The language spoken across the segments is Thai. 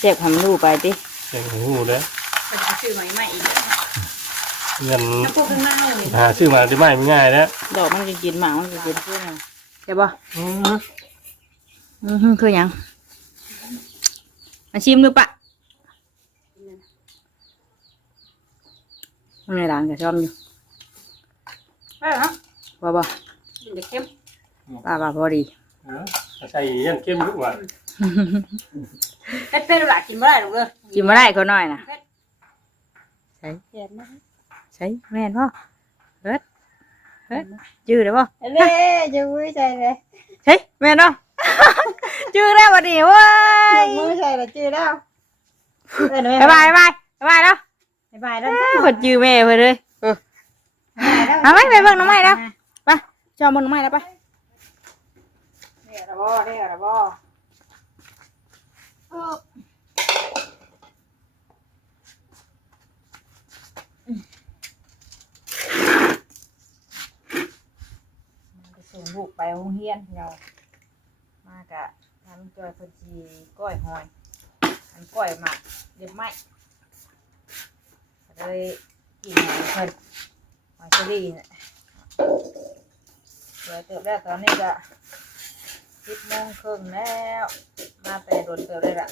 เจ็บทำรูไปติเสียงหูเลยเป็นเอาชื่อใหม่ใหม่อีกเงินน้ำพุข้างหน้าเลยหาซื้อมาได้ไม่ง่ายแล้วดอกมันจะกินหมากมันจะกินเพื่อนใช่ปะอืมอือหือคือหยังมาชิมดูปะมันในร้านก็ชอบอยู่ได้เหรอบ่บ่มันจะเข้มป้าป้าพอดีเออใส่ยันเข้มทุกวัน เผ็ดเผ็ดหลักกินไม่ได้หรอกเลยกินมาได้ก็น้อยนะเผ็ดใช่เผ็ดนะใช่แม่นพ่อเฮ็ดเฮ็ดจื้อได้ป่ะเล่จะมือใจเลยใช่แม่นเนาะ จื้อได้วันนี้เว้ยมือใจละจืดแล้วบ๊ายบายบ๊ายบายบ๊ายบายเนาะบายบายแล้วคนจื้อแม่เพิ่นเลยเออเอาไหมไปเบิ่งน้องไม้แล้วไปจอมเบิ่งน้องไม้แล้วไปเนี่ยระบอเนี่ยระบอไป ส่งลูกไปโรงเรียนเรามากะทำจอยพิ่นสิก้อยหอยอันก้อยหมักเรียบไหมเลยกินหอยเพิ่นหอยเชอรี่เนี่ยสวยเติบแล้วตอนนี้ก็สิบโมงครึ่งแล้ว มาแต่โดนเติบเลยล่ะ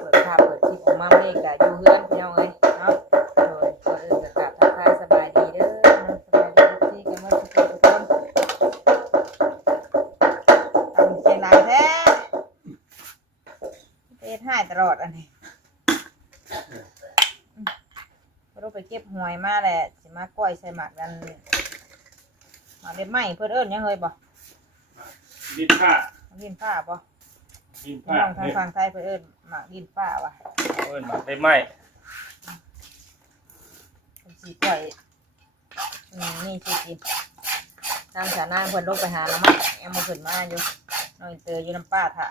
เปิดภาเปิดคลิปออมาเมฆกะอยู่เฮือนพี่น้องเอ้ยเนาะโดยก่อนอื่นก็กราบทักทายสบายดีเด้อนะสบายที่กันหมดทุกคนทุกคนทำเสียงหลายแท้เตะท่ายตลอดอันนี้ไม่รู้ไปเก็บหวยมาแหละาก้อยใส่หมักกันหมักเด็ดไหมเพื่อนเอิญยังเคยบ่ดินผ้าดินฟ้าบ่ดินพี่ผ้าน้องทางฝั่งไทยเพื่อนเอิญหมักดินฟ้าวะเอิ้นมาได้ไหมเป็นสีก้อยอืมนี่สิกินทางสานางเพื่อนลงไปหาแล้วมั้งยังมาขึ้นมาอยู่น้องอินเตอร์อยู่น้ำป้าถ่ะ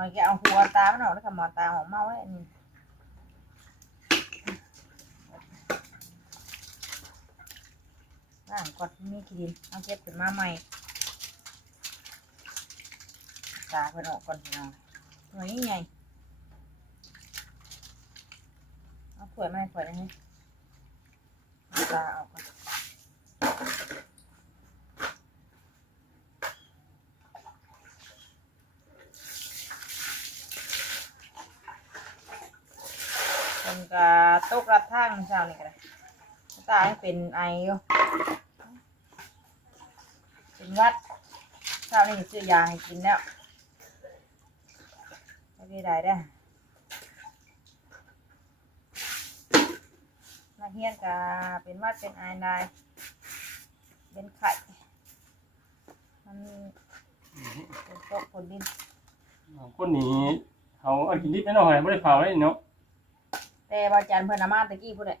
อยแกเอาหัวตามันออกแล้วก็หมอตาของเมาไว้อันนี้ล่างกดมีขีดินเอาเก็บขึ้นมาใหม่ตาเพิ่นออกก่อนพี่น้องหน่วยนี่เอาขวดมาให้ขวดนี้ตาออกก่อน ก็ตกรับทางเช้านี่ก็ได้ตาให้เป็นไออยู่เป็นวัดเช้านี่ก็ซื้อยาให้กินแล้วไม่ได้ได้ได้อนักเรียนก็เป็นวัดเป็นไอได้เป็นไข่มันเป็นตกคนดินคนนี้เขาเอากินดิบแน่นอนไม่ได้เผาได้เนาะ แต่บาจารย์เพิ่นเอามาตะกี้พูดเลย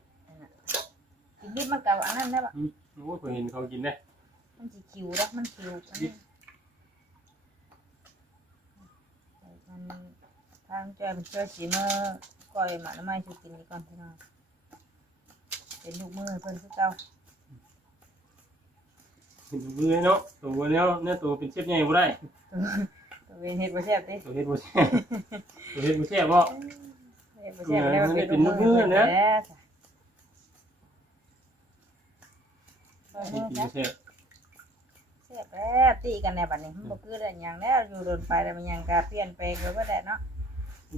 กินดิบมันกับอันนั้นได้ปะอืมโอ้ยเคยเห็นเขากินได้มันสิคิวแล้วมันคิวอันนี้มันทางจอยมันช่วยสีมือก้อยหมาน้ำไม้สิกินดีก่อนพี่น้องเป็นลูกมือเพิ่นคือเก่าเห็นมือเนาะตัวเนี้ยเนี่ยตัวเป็นเชฟใหญ่บ่ได้ตัวเวนเฮ็ดบ่แซ่บติตัวเฮ็ดบ่แซ่บตัวเฮ็ดบ่แซ่บบ่เฮ็ด บ่แซ่บแล้วมันเออเป็นลูกมือเป็นลูกมือนะแหล้วจ้ะเฮ็ดกินบ่แซ่บแซ่บแล้วตีกันแน่บัดนี้มันบ่คือได้หยังแล้วอยู่โดนไปแล้วมันหยังก็เปลี่ยนแปลงไปบ่ได้เนาะ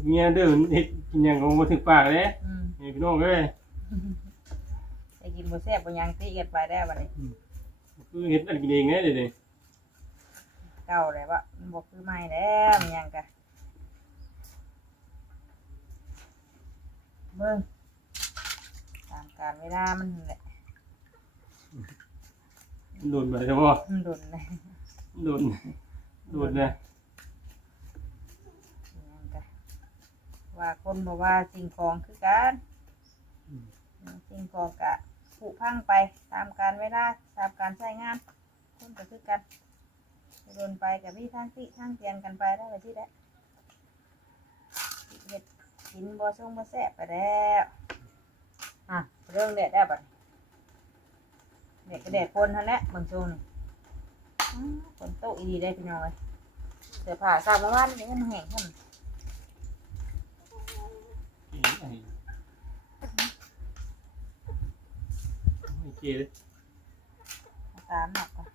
เมียเด้อเฮ็ดกินหยังก็บ่ถึกปากเด้อืมนี่พี่น้องเอ้ยไปกินบ่แซ่บบ่หยังตีกันไปแล้วบัดนี้ คือเฮ็ดอันกินเองเนี่ยเดี๋ยวนี้เก่าเลยว่ามันบอกคือไม่แล้วมันยังก เบิ่งตามการเวลามันแหละมันโดนไปใช่บ่มันดุนเลยโดนโดนเลยยังกะว่าคนบอกว่าสิ่งของคือการสิ่งของกะผุพังไปตามการเวลาตามการใช้งานคนก็คือกันโดนไปกับพี่ทางที่ทางเตียงกันไปได้ไปที่ได้เฮ็ด กินบ่ช่งบ่แซ่บไปแล้วอะเรื่องแดดได้บัดแดดก็แดดคนทันแหละบางช่วงนี่อ้าวฝนตกอีดีได้พี่น้องเอ้ยเสื้อผ้าซาบมาวันนี้มันแห้งขึ้นกินไอ้โอเคเลยตามหนักก่อน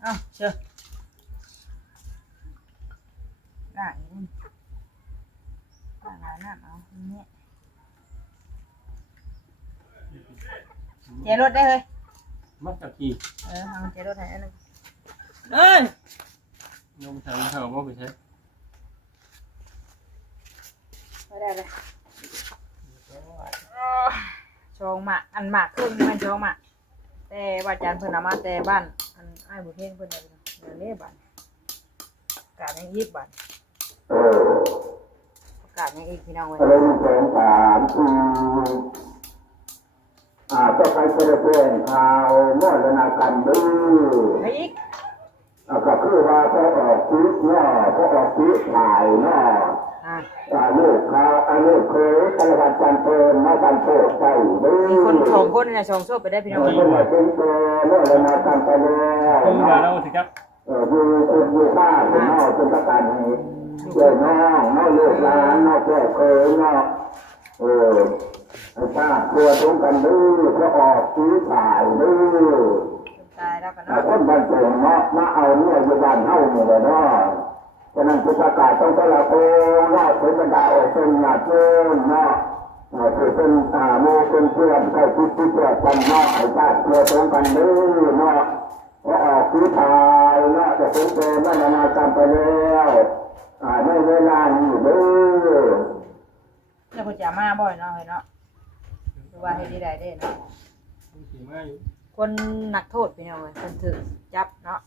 เอ้าเชื่อด่างอีกนี่ด่างหลายน้ำเอาอันนี้ เจรถได้เลยมักกะทีเออเอาเจรถให้อันหนึงเอ้ยน้องชายเขาบอกไปใช้ไม่ได้เลยชองหมากอันหมากครึ่งนี่มันชองหมากแต่ว่าอาจารย์เพิ่นเอามาแต่บ้านอันอ้ายบุเพ่งเพิ่นเอาไปเดี๋ยวนี้บ้านประกาศยังยิบบ้านประกาศยังอีกพี่น้องเว้ยเล่นสองสามสี่ อ่าต่อไปจะได้เป็นข่าวมอดนากันดื้อไปอีกอ่าก็คือว่าพอออกชีวิตเนาะพอออกชีวิตถ่ายเนาะอะอ่าลูกเขาอาลูกเคยตลอดการเติมมาการโปรดใจดื้อมีคนสองคนเนี่ยสองโซ่ไปได้พี่น้องเอเว้อยเมื่อเป็นตัวมอดนากันไปแล้วคือมาเนาะแล้วสิครับเอออยู่คนอยู่บ้านเนาะเป็นประการนี้เจ้าน้องเนาะลูกหลานเนาะแก่เคยเนาะเออไอ้ ชาติตัวตรงกันดื้อก็ออกชีวิตถ่ายดื้อตายแล้วกันถ้าเนาะคนบ้านเกิดเนาะมาเอาเนี่ยอยู่บ้านเฮาเนี่ยแหละเนาะฉะนั้นพุทธกาลต้องตละโกเนาเป็นบรรดาออกเป็นญาติโยมเนาะเออคือเป็นอ่าโมเป็นเพื่อนใกล้ชิดที่เกิดกันเนาะไอ้ชาติตัวตรงกันเด้อเนาะก็ออกคือตายเนาะจะเป็นเจนั่นนานากรรไปแล้วอ่าในเวลานี้เด้อเจ้าคุณจะมาบ่อยเนาะเฮ้ยเนาะ ดูว่าให้ดีได้เด้เนาะสีมาอยู่คนนักโทษพี่น้องเว้ยคนถือจับเนาะ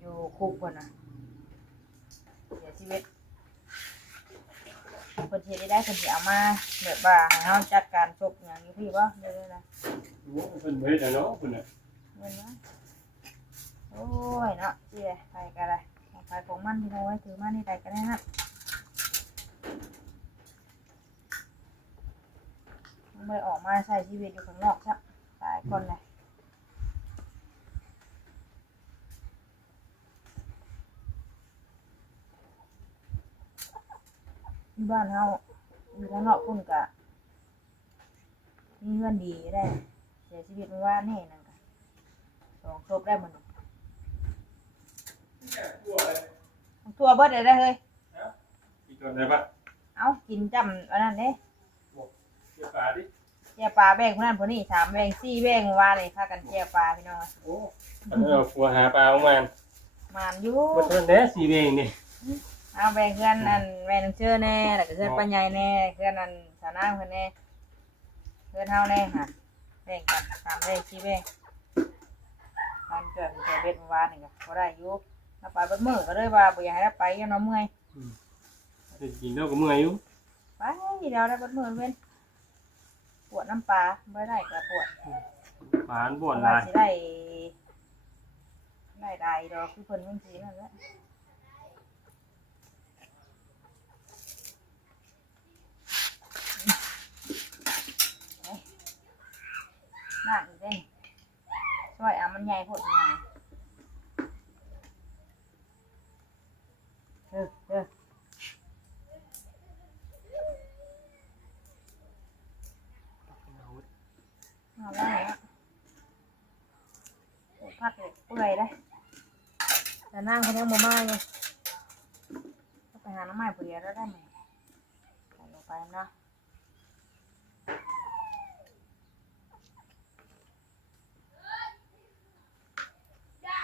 อยู่คุกคนน่ะเสียชีวิตคนเทได้ได้คนที่เอามาแบบว่าให้เขาจัดการศพอย่างนี้พี่บ่เดี๋ยวๆนะรู้ว่าเป็นเวทเนาะคุณน่ะเงินนะโอ้ยเนาะเจียไปกันเลยของไปของมันพี่น้องไว้ถือมานี่ไปกันได้นะมัน ไม่ออกมาใช้ชีวิตอยู่ข้างนอกครับหลายคนเลยที่บ้านเฮาอยู่ข้างนอกพุ่นกะมีเงินดีได้เสียชีวิตไม่ว่าแน่นั่นกะสองศพได้หมดเลยตัวเบิดเลยได้เฮ้ยอีกตัวไหนปะเอากินจำอันนั้นเด้เกี่ยวปลาดิ เจียปลาแบ่งคนนั้นคนนี้สามแบ่งสี่แบ่งเมื่อว่าเลยพากันเจียปลาพี่น้องโอ้อันนี้เราฟัวหาปลาออกมามานอยู่บนต้นเด้สีเองนี่เอาแบ่งเพื่อนอันแม่น้ำเชื่อแน่แล้วก็เพื่อนปัญญาแน่เพื่อนอันสาวนางเพื่อนแน่เพื่อนเฮาแน่ค่ะแบ่งกันสามแบ่งสี่แบ่งการเกิดเป็นเบ็ดเมื่อวานนี่ก็บ่ได้อยู่เราไปเบัดมือก็เลยว่าบ่อยากให้เราไปยังน้องเมื่อยจะกินแล้วก็เมื่อยอยู่ไปเดี๋ยวได้เบัดมือเว้นป วดน้ำปลาไม่ได้ก็ปวดปลาบ่อนว่าลาย สิได้ได้ได้ดอกคือเพิ่นมันสีนั่นแหละน่าอีกเด้ช่วยอะมันใหญ่โพดหน่อยเออเออ เอาได้แล้วโอ้พักเลยเปื่อยเลยแต่นั่งเขายังมามาอยู่ก็ไปหาน้ำไม้เปลี่ยแล้วได้ไหมใส่ลงไปนะ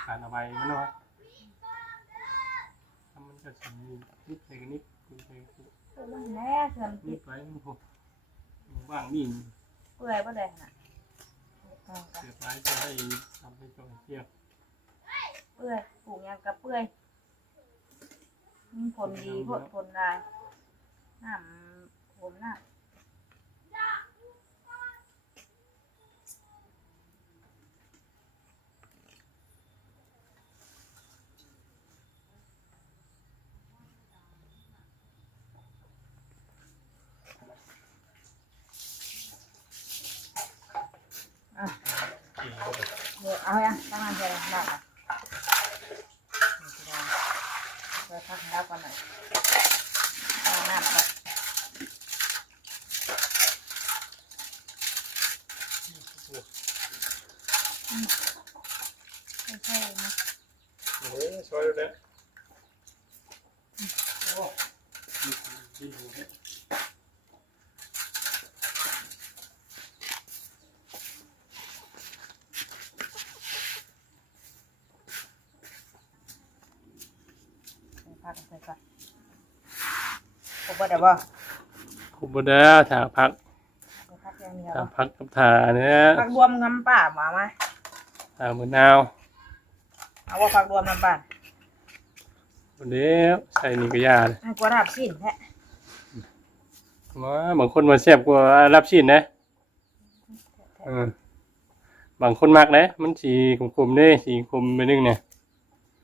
ขาดเอาไปมันน้อยถ้ามันจะสีนิดใส่กันนิดคุณใส่กันเปื่อยแน่เสื่อมนิติดดไปมันพอว่างนี่เปื่อยบ่ได้ขนาด เอาจ้ะเสียบไว้จะให้ทำให้จงเที่ยวเปื่อยปลูกหยังกับเปื่อยมีผลดีผลผลได้น้ำผมน้ำเอายังตั้งนานใจเลยนั่งอะไปพักให้รับก่อนหน่อยเอาน้ำก่อนไม่ใช่นะ เฮ้ยช่วยด้วยโอ้ดีหูเนี่ย ไปพักกันไปก่อนครบบ่ ได้บ่ผมบ่ได้ถาพักไปพักอย่างเดียวถาพักกับถาเนี่ยพักรวมน้ำป่ามาไหมถามือนาวเอาว่าพักรวมน้ำป่าวันนี้ใส่นี่ก็ยาเลยให้กว่ารับสิ้นแท้มาบางคนมาแซ่บกว่ารับชิ้นนะเออบางคนมักนะ มันสีกลมๆเด้สีกลมไปนึงเนี่ย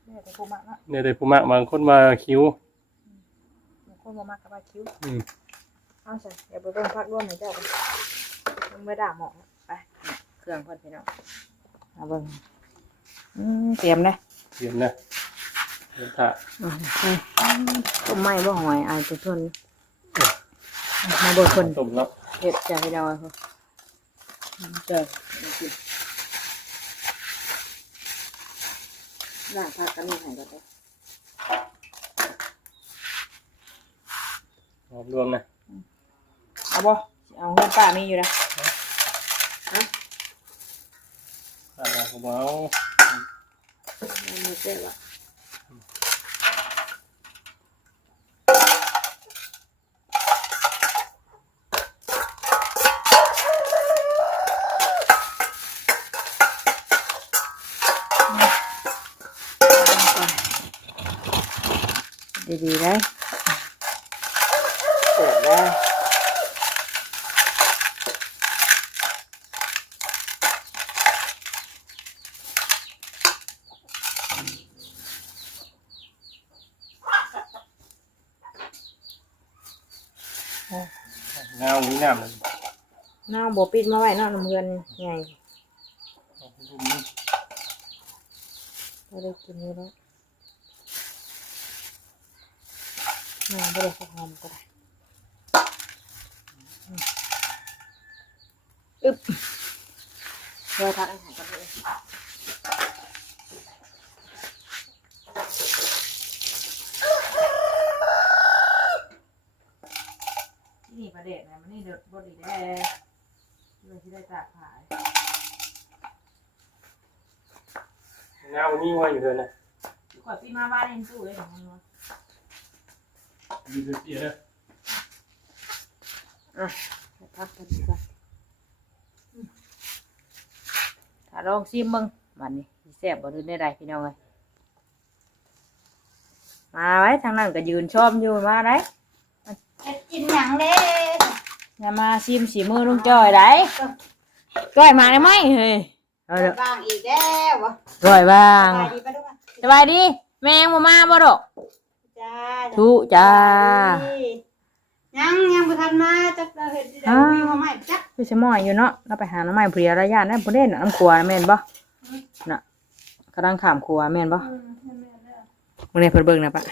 เนี่ยแต่กูมักเนาะเนี่ยแต่ผู้มักบางคนมาคิ้วบาง คนบ่มักกับว่าคิ้วอืม เอาใส่เดี๋ยวไปเบิ่งพักรวมให้เจ้ากันมึงไม่ด่าหมอกนะไปเครื่องเพิ่นพี่น้องเอาเบิ่งอืมเตรียมเลยเห็นนะเห็นถาอืมอืมต้มไม้บ่หอยอายจะทนมาเบิ่งคนต้มเนาะเฮ็ดจ้ะพี่น้องเอ้ยเขาเจ้าล่างพักกันนี่ให้ก็ได้หอม รวมนะเอาบ่เอาเงินป้ามีอยู่นะตาดาของเราเอามาเจ๊ละดีๆได้เเงาหนีน้ำเลยน้าบ่ปิดมาไว้เนาะน้ำเงินใหญ่เอาไปดูนี่บ่ได้กินแล้วน้าบ่ได้สักหอมก็ได้อึ๊บเดี๋ยวทักนเลยนี่ ประเด็นนะมันนี่เดือดบดีแด้เลยที่ได้ตากขายเงานี่ว่าอยู่เลยนะกดพี่มาบ้านเองสู้เลยของมันวะอยู่เสียเลยพักกันดีกว่าถ้าลองซิมมึงมันนี่สิแซ่บบ่ดูได้ใดพี่น้องเลยมาไว้ทางนั้นก็ยืนชมอยู่มาได้จะกินหยังเด้ อย่ามาซิมสีมือลุงจ้อยได้จ้อยมาได้ไหมเฮ้ยเอาเด้อบ้างอีกแล้ววะจ้อยบ้างไปดีไปด้วยสบายดี แมงบ่มาบ่ดอกจ้าทุจ้ายังยังบ่ทันมาจักเราเฮ็ดได้วิวมาใหม่จักคือสมอยอยู่เนาะเราไปหาน้ำไม้เพลียระยะนั่นบ่ได้น่ะน้ำครัวแม่นบ่น่ะกำลังขามครัวแม่นบ่มื้อนี้เพิ่นเบิ่งนะปะ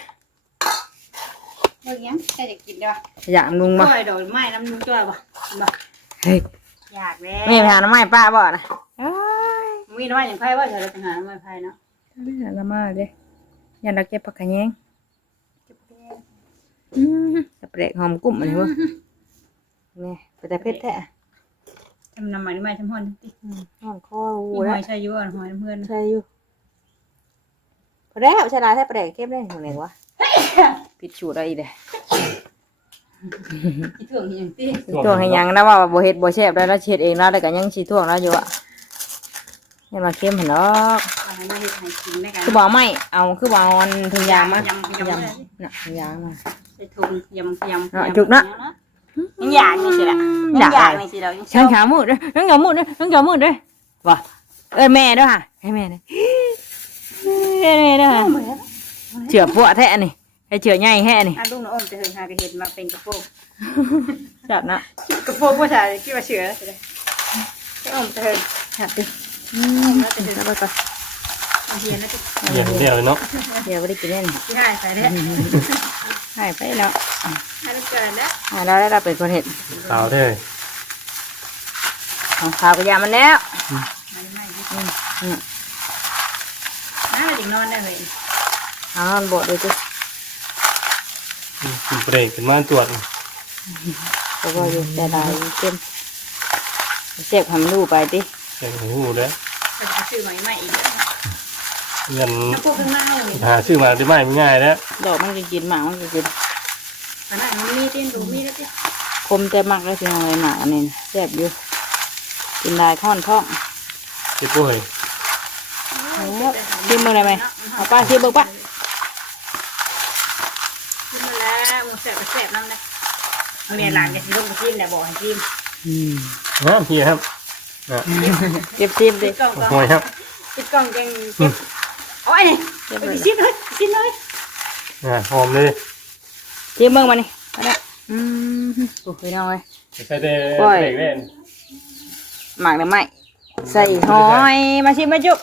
เบิ่งยังจะจะกินได้ป่ะอยากลุงบ่จ้อยดอกไม้น้ำนุ่งจ้อยป่ะบ่เฮ้ยอยากแล้วแม่ไปหาน้ำไม้ป้าบ่นะเอ้ยมีน้อยอย่างไผว่าจะไปหาน้ำไม้ไผเนาะนี่ละมาเด้ยันเราเก็บผักกะแยงอืมสเปรกหอมกุ้มอันนี้บ่นี่ไปแต่เพชรแท้ทำน้ำไม้ไม้ทำฮ้อนติอืมหอมคอมีหูหแล้อวยใช่อยู่อะหอยเพื่อนใช่อยู่พอแล้วใช่ลายแท้เปรกเก็บได้ของไหนวะ ผิดสูตรอะไรอีกเด้อีถ่วงอย่างติท่วงให้ยังนะว่าบ่เฮ็ดบ่แซ่บได้แล้วเฮ็ดเองแล้วแต่ก็ยังสิท่วงแล้วอยู่อะยังมาเค็มหั่นดอกอันนั้นเฮ็ดให้กินได้กันคือบ่เอาไม่เอาคือบ่เอาอันถุงยางมายำยำยำน่ะถุงยางมาใส่ถุงยำยำเนาะจุกเนาะยังอยากนี่สิล่ะยังอยากนี่สิเรายังชฉัอนบขามืดเด้อฉันขามืดเด้อฉันขามืดเด้อว่ะเอ้ยแม่เด้อค่ะให้แม่เด้อเอ้ยแม่เด้อค่ะเชือปวแท้นี่ ให้เชือใหญ่แท้นี่อะลูกน้องอมจะเห็นหากระเห็นมาเป็นกระโปรงจัดนะกระโปรงผู้ชายคิดว่าเสือสิเลยอมจะเห็นจัดดิอืมแล้วไปก่อนเฮียนะจ๊ะเดี๋ยวเดี๋ยวเนาะเดี๋ยวไม่ได้กินเล่นที่ให้ใส่เนี่ยให้ไปแล้วให้มันเกิดแล้วให้เราได้เราเป็นคนเห็ดขาวได้ของขาวกระยามันแล้วไม่ไม่ดิน้ามาถึงนอนได้เลยเอานอนโบดเลยจ้ะกิน เบรกเป็นมาตรวจเพราะว่าอยู่แต่ลายเต็มเจ็บทำรูไปดิเสียงหูแล้วจะซื้อใหม่ใหม่อีกเงินน้ำพวกข้างหน้าเลยหาซื้อมาได้ไม่ง่ายแล้วดอกมันจะกินหมากมันจะกินขนาดมันมีเต้นดูมีแล้วจ้ะคมแต่มักเลยพี่น้องเลยหมากอันนี้แซ่บอยู่กินได้ท่อนท้องเจ็บป่วยชิมมืออะไรไหมเอาป้าชิมเบิกป้า กินมาแล้วมัน แสบแสบน้ำนะเมียหลานจะชิมกินแต่บอกให้ชิมฮะพี่ครับอะเจ็บชิมดิปิดกล่องก่อนห่วยครับปิดกล่องยังเก็บเอาไอ้เนี่ยเจ็บไปเลยชิมเลยชิมเลยอะหอมเลยชิมเบิกมานี่มาเนี่ยอืมโอ้พี่น้องเลยใส่ได้โอ้ยเบรกเล่นหมากหรือไม่ใส่หอยมาชิมมาจุ๊บ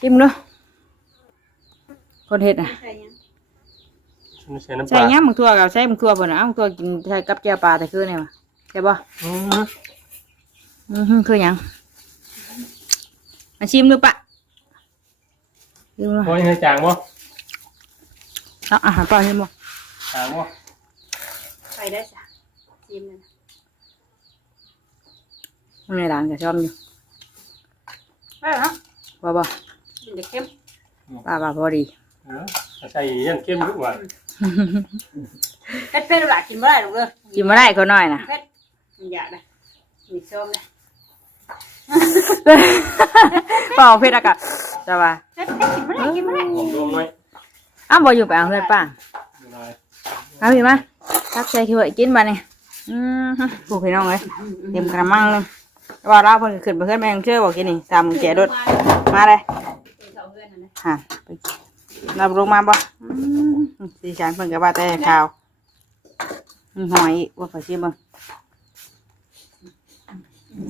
ชิมดูคนเห็ดอะใส่ยัง ใส่น้ำปใช่ลาเงี้ยมึงทั่วกับใช่มึงทั่วเพิ่นน่ะเอ้ามึงทั่วกินใช่กับแก้วปลาแต่คือเนี่ยวะใช่ป่ะอืมอือหือคือหยังมาชิมดูปะชิมดูโอ้ยให้จางบ่เอาอาหารปลาชิมบ่จางบ่ใส่ได้จ้ะชิมเลยมึงในร้านก็ชอบอยู่ไปเหรอบ่บ่มันจะเข้มป้าป้าพอดีเออ ใส่ยันเข้มทุกวันเผ็ดเผ็ดหลักกินไม่ได้หรอกเลยกินมาได้ก็น้อยนะเผ็ดมันอยากเลยมีส้มเลยเปล่าเพชรอากาศแต่ว่าเผ็ดเผ็ดกินไม่ได้กินไม่ได้หอมรวมไหมอ้าวบ่อยู่ไปเอาเงินป้าเอาพี่มาทักใจคิวไอ้กินมาเนี่ยอืมผูกพี่น้องเลยเต็มกระมังเลยแต่ว่าเราเพิ่นขึ้นไปขึ้นแมงเชื่อบอกกินนี่ตามมึงแจรถมาเลยเขาเพื่อนนะฮะไป รับลงมาบ่อืมสีสันเพิ่นก็ว่าแต่ข่าวอืมหอยอีกว่าขอชิมเบิ่ง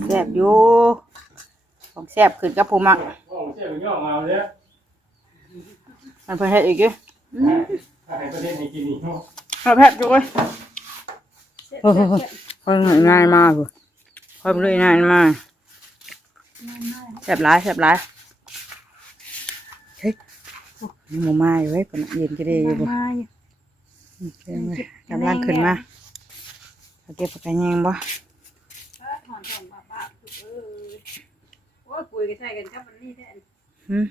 แซ่บอยู่ของแซ่บขึ้นกับผู้มักโอ้เสียงย่อมาเลยมันเพิ่นเฮ็ดอีกอยู่ถ้าให้ประเทศนี้กินนี่เนาะครับแพบจุ้ยโอ้โหเพิ่นง่ายมากเลยเพิ่นเลยง่ายมากแซ่บหลายแซ่บหลายเฮ้ยโอ้ย หมูมาอยู่เว้ยเพิ่นเย็นจะได้อยู่บ่มาอยู่อืมเพิ่นเว้ยกำลังขึ้นมาเอาเก็บปากกาแยงบ่ถอนถอนบ้าบ้าเออโอ้ยปุ๋ยก็ใช่กันครับมันนี่แท้หืม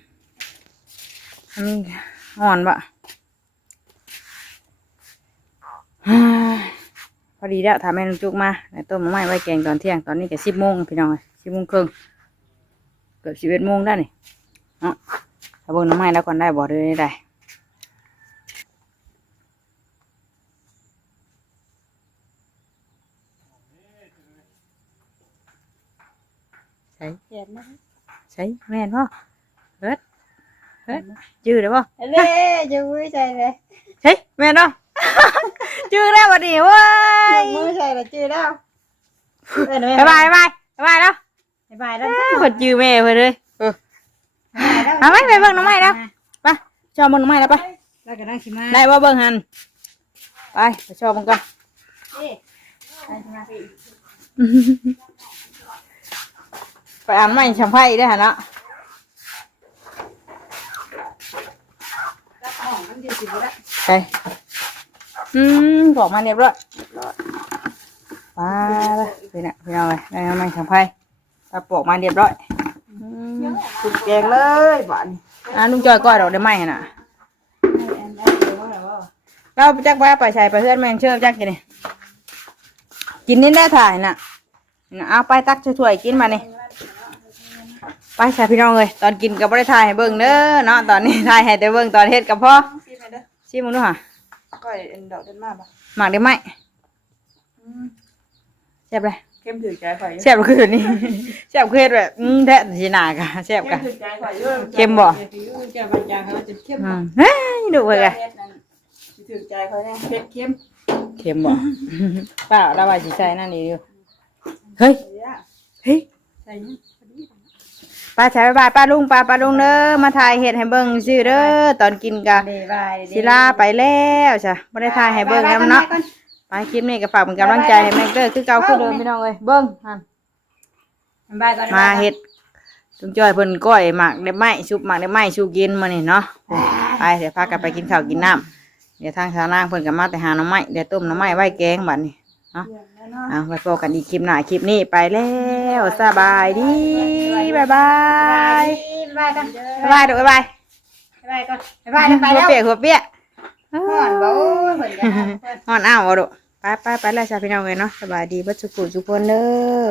อันนี้อ่อนบ่ฮ่าพอดีแล้วถามแม่ลุงจุกมาแล้วต้มหน่อไม้ไว้แกงตอนเที่ยงตอนนี้ก็สิบโมงพี่น้องสิบโมงครึ่งเกือบสิบเอ็ดโมงได้นี่เนาะ ถ้าเบิ่งหน่อไม้แล้วก่อนได้บ่ได้ได้ใช่เจ็บนะใช่แม่นพ่อเฮ็ดเฮ็ดจื้อได้บ่เล่จะมือใส่ เลยเฮ้ยแม่นเนาะจื้อได้บ่ดีเว้ยมือใส่ละจื้อแล้วบ๊ายบายบ๊ายบายบ๊ายบายแล้วบ๊ายบายแล้วเพิ่นจื้อแม่เพิ่นเลยเออเอาไหมไปเบิ่งหน่อไม้แล้วไปชอบเบิ่งหน่อไม้แล้วไปแล้วก็นั่งชิมาได้บ่เบิ่งหันไปไปชอบมันก่อนเอ๊ะนั่งชิมาสิไปอ่านไม้ชัมไพ่ได้อหั่นเนาะรับของมันจะสิบแล้วไปอืมบอกมาเรียบร้อยไปเลยไปน่ะพี่น้องเลยได้ไม้ชัมไพ่ตาปอกมาเรียบร้อยอืม สุดแกงเลยบ้านอ่าลุงจอยก้อยดอกได้ไหมหั่นน่ะเราจักว่าไปใช้ไปเพื่อนแมงเชื่อจักกินนี่กินนี่ได้ถ่ายน่ะน่ะเอาไปตักช่วยๆกินมานี่ไปใช่พี่น้องเลยตอนกินก็บ่ได้ถ่ายให้เบิ่งเด้อเนาะตอนนี้ถ่ายให้แต่เบิ่งตอนเฮ็ดกับพ่อชิมไปเด้อชิมมึงดูห่ะก้อยดอกเด่นมากป่ะหมักได้ไหมแซ่บเลย เข้มถือใจข่อยแซ่บคือนี่แซ่บคือเฮ็ดแบบอืมแท้สิหนากะแซ่บเข้กะ มถือใจข่อยเยอะเข้มบ่ แกบัญญัติเขาจะเข้มอืมเฮ้ยดูไปกะถือใจข่อยแน่เผ็ดเข้มเค็มบ่เปล่าเราว่าสิใส่นั่นนี่อยู่เฮ้ยเฮ้ย ใส่ยังป้าใช้บายป้าลุงป้าป้าลุงเด้อมาถ่ายเห็ดให้เบิ่งซื่อเด้อตอนกินกะเดบายศิลาไปแล้วจ้ะบ่ได้ถ่ายให้เบิ่งแล้วเนาะ ไปคลิปนี้ก็ฝากเป็นกำลังใจให้แม่เด้อคือเก่าคือเดิมพี่น้องเอ้ยเบิ่งหั่นบายก่อนมาเฮ็ดจุงจ้อยเพิ่นก้อยหมักได้ไม้ชุบหมักได้ไม้ชูกินมื้อนี้เนาะไปเดี๋ยวพากันไปกินข้าวกินน้ำเดี๋ยวทางชาวนางเพิ่นก็มาแต่หาหน่อไม้เดี๋ยวต้มหน่อไม้ไว้แกงบัดนี้เนาะเอาไว้พบกันอีกคลิปหน้าคลิปนี้ไปแล้วสบายดีบ๊ายบายบายกันบ๊ายบายเด้อบ๊ายบายบายก่อนบายกันไปหัแล้ววเปียกหัวเปียก ห่อนบ่เพิ่นกันฮอนอ้าวเอาดุไปไปไปแล้วจ้าพี่น้องเลยเนาะสบายดีเบัดสุขุทุกคนเด้อ